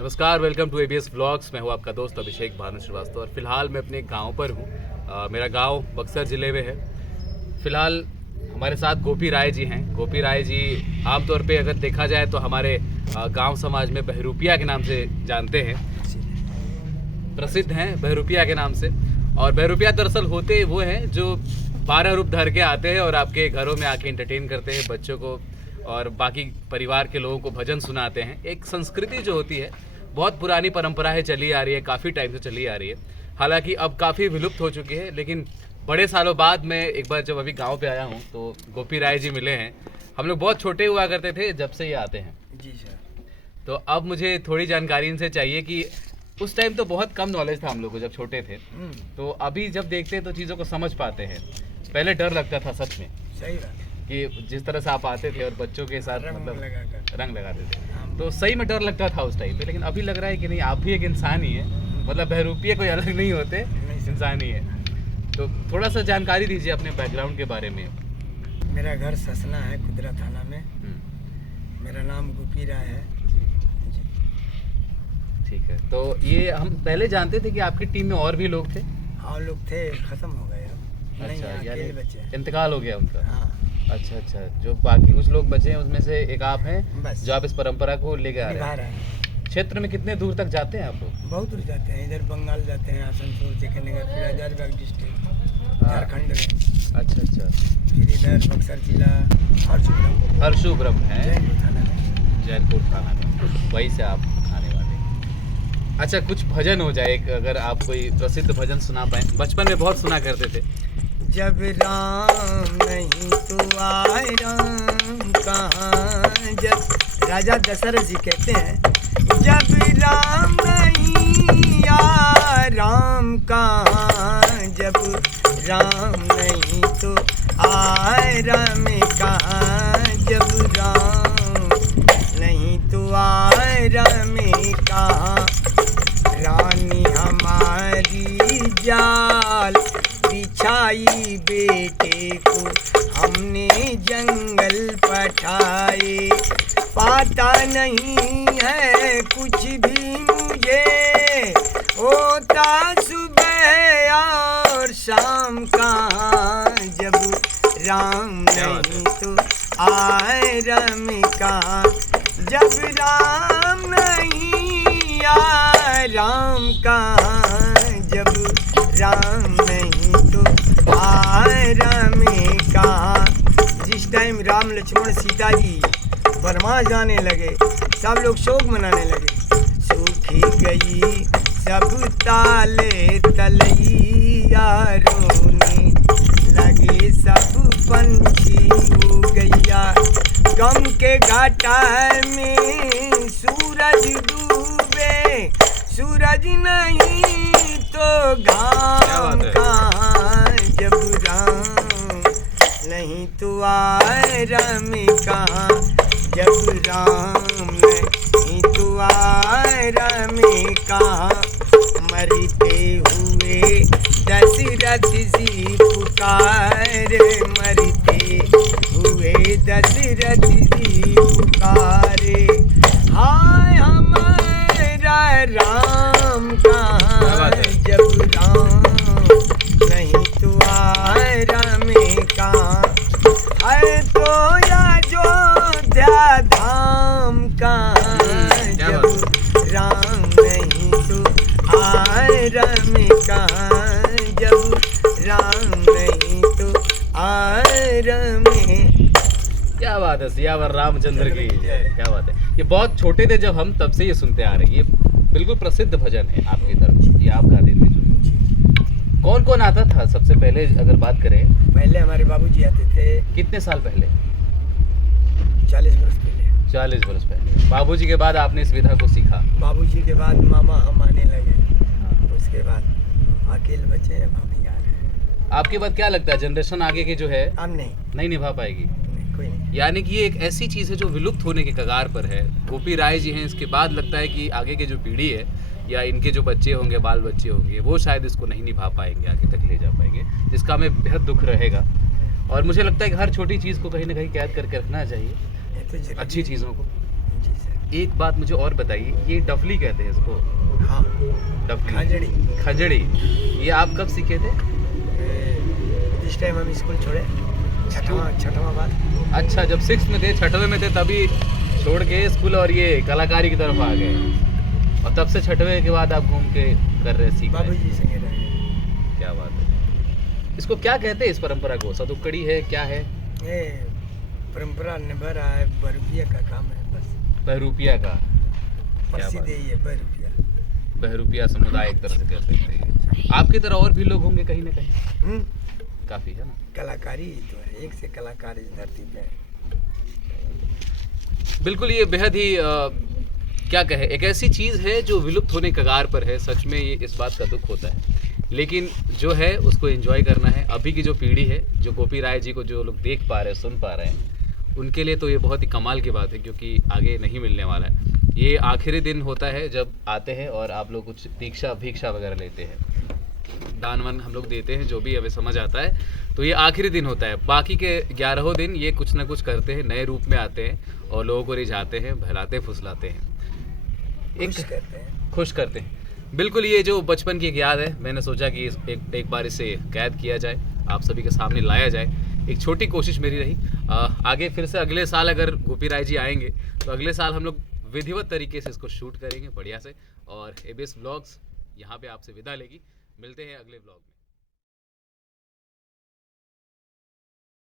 नमस्कार, welcome to ABS vlogs. मैं हूं आपका दोस्त अभिषेक भानु श्रीवास्तव और फिलहाल मैं अपने गांव पर हूं। मेरा गांव बक्सर ज़िले में है। फिलहाल हमारे साथ गोपी राय जी हैं। गोपी राय जी आमतौर पे अगर देखा जाए तो हमारे गांव समाज में बहरूपिया के नाम से जानते हैं, प्रसिद्ध हैं बहरूपिया के नाम से। और बहरूपिया दरअसल होते वो हैं जो 12 रूप धर के आते हैं और आपके घरों में आके एंटरटेन करते हैं बच्चों को और बाकी परिवार के लोगों को भजन सुनाते हैं। एक संस्कृति जो होती है, बहुत पुरानी परंपरा है, चली आ रही है, काफ़ी टाइम से चली आ रही है। हालांकि अब काफ़ी विलुप्त हो चुकी है, लेकिन बड़े सालों बाद मैं एक बार जब अभी गांव पे आया हूं तो गोपी राय जी मिले हैं। हम लोग बहुत छोटे हुआ करते थे जब से ये आते हैं। जी सर। तो अब मुझे थोड़ी जानकारी इनसे चाहिए कि उस टाइम तो बहुत कम नॉलेज था हम लोग को जब छोटे थे, तो अभी जब देखते हैं तो चीज़ों को समझ पाते हैं। पहले डर लगता था सच में सही बात कि जिस तरह से आप आते थे और बच्चों के साथ रंग मतलब लगाकर। रंग लगाते थे, तो सही में डर लगता था उस टाइम पे। लेकिन अभी लग रहा है कि नहीं, आप भी एक इंसान ही है, मतलब बहरूपिया कोई अलग नहीं होते, इंसान ही है। तो थोड़ा सा जानकारी दीजिए अपने बैकग्राउंड के बारे में। मेरा घर ससना है, कुदरा थाना में। मेरा नाम गोपी राय है। जी। ठीक है, तो ये हम पहले जानते थे कि आपकी टीम में और भी लोग थे। और लोग थे, खत्म हो गए अब। नहीं, अच्छा, अकेले बच्चे हैं। इंतकाल हो गया उनका। हाँ अच्छा, जो बाकी कुछ लोग बचे हैं उसमें से एक आप हैं बस। जो आप इस परंपरा को लेके आ रहे निभा हैं। रहे हैं। क्षेत्र में कितने दूर तक जाते हैं आप लोग? बहुत दूर जाते हैं, इधर बंगाल जाते हैं, आसनसोल, चेकनगर, फिर हजारीबाग डिस्ट्रिक्ट, झारखंड में। अच्छा, फिर इधर बक्सर जिला हरसुब्रम, हरसुब्रम है, जैनपुर थाना में। जैनपुर थाना में, वहीं से आप आने वाले हैं। अच्छा, कुछ भजन हो जाए, अगर आप कोई प्रसिद्ध भजन सुना पाए। बचपन में बहुत सुना करते थे। जब राम नहीं तो आए राम कहाँ। जब राजा दशरथ जी कहते हैं, जब राम नहीं आ राम कहाँ। जब राम नहीं तो आए राम कहाँ। जब राम नहीं तो आए राम कहाँ। रानी हमारी जाल बिछाई, बेटे को हमने जंगल पठाए। पाता नहीं है कुछ भी मुझे, होता सुबह और शाम कहाँ। जब राम नहीं तो आए राम कहाँ। जब राम नहीं आए राम कहाँ। जब राम नहीं तो आए राम कहाँ। जिस टाइम राम लक्ष्मण सीता जी बरमास जाने लगे, सब लोग शोक मनाने लगे। सूखी गई सब ताले तलैया, रोने लगे सब पंछी हो गैया। गम के घाटा में सूरज डूबे, सूरज नहीं तो घाम कहाँ। जब राम नहीं तो आए राम कहाँ। जब राम नहीं तो आए राम कहाँ। मरते हुए दशरथ जी पुकारे, मरते हुए दशरथ जी पुकारे। हाय हमारा राम कहाँ। जब राम नहीं तो आए राम कहाँ। है तो अयोध्या धाम कहाँ। जब राम नहीं तो आए राम कहाँ। जब राम नहीं तो आए राम। क्या बात है, सियावर रामचंद्र की जय। क्या बात है। ये बहुत छोटे थे जब हम, तब से ये सुनते आ रहे हैं। ये बिल्कुल प्रसिद्ध भजन है आपकी तरफ, ये आप गाते थे। कौन कौन आता था सबसे पहले अगर बात करें? पहले हमारे बाबूजी आते थे। कितने साल पहले? 40 वर्ष पहले। 40 वर्ष पहले। बाबूजी के बाद आपने इस विधा को सीखा? बाबूजी के बाद मामा हम आने लगे। उसके बाद अकेले बचे हैं, भाभी आ रहे हैं। आपके बाद क्या लगता है जनरेशन आगे की जो है हम नहीं निभा पाएगी? कोई नहीं। यानी कि ये एक ऐसी चीज़ है जो विलुप्त होने के कगार पर है। गोपी राय जी हैं, इसके बाद लगता है कि आगे की जो पीढ़ी है या इनके जो बच्चे होंगे, बाल बच्चे होंगे, वो शायद इसको नहीं निभा पाएंगे, आगे तक ले जा पाएंगे, जिसका हमें बेहद दुख रहेगा। और मुझे लगता है कि हर छोटी चीज़ को कहीं ना कहीं कैद करके रखना चाहिए, अच्छी चीज़ों को। जी सर। एक बात मुझे और बताइए, ये डफली कहते हैं इसको? हाँ, डफली, खंजड़ी। खंजड़ी, ये आप कब सीखे थे? इस टाइम हम स्कूल छोड़े, छठवां बाद। अच्छा, जब 6th में थे, 6वें में थे, तभी छोड़ के स्कूल और ये कलाकारी की तरफ आ गए, और तब से 6वें के बाद आप घूम के कर रहे, सीख रहे। बाबूजी संगे रहे। क्या बात है। इसको क्या कहते हैं, इस परंपरा को? सतुकड़ी है, क्या है? ये परंपरा निभा रहा है, बहरूपिया का काम है बस। बहरूपिया का, प्रसिद्ध है ये बहरूपिया। बहरूपिया समुदाय एक तरह से कह सकते हैं। आपकी तरह और भी लोग होंगे कहीं ना कहीं? काफी है ना। कलाकारी ही तो है, एक से कलाकार इस धरती पे है। बिल्कुल, ये बेहद ही क्या कहे, एक ऐसी चीज़ है जो विलुप्त होने कगार पर है। सच में ये इस बात का दुख होता है, लेकिन जो है उसको एंजॉय करना है। अभी की जो पीढ़ी है, जो गोपी राय जी को जो लोग देख पा रहे हैं, सुन पा रहे हैं, उनके लिए तो ये बहुत ही कमाल की बात है, क्योंकि आगे नहीं मिलने वाला है। ये आखिरी दिन होता है जब आते हैं और आप लोग कुछ दीक्षा भिक्षा वगैरह लेते हैं, दान वान हम लोग देते हैं, जो भी हमें समझ आता है। तो ये आखिरी दिन होता है। बाकी के 11 दिन ये कुछ ना कुछ करते हैं, नए रूप में आते हैं और लोगों को रिझाते हैं, बहलाते फुसलाते हैं, खुश करते हैं। बिल्कुल, ये जो बचपन की एक याद है, मैंने सोचा कि एक बार इसे कैद किया जाए, आप सभी के सामने लाया जाए। एक छोटी कोशिश मेरी रही। आगे फिर से अगले साल अगर गोपी राय जी आएंगे तो अगले साल हम लोग विधिवत तरीके से इसको शूट करेंगे बढ़िया से। और एबीएस व्लॉग्स यहाँ पे आपसे विदा लेगी। मिलते हैं अगले व्लॉग में।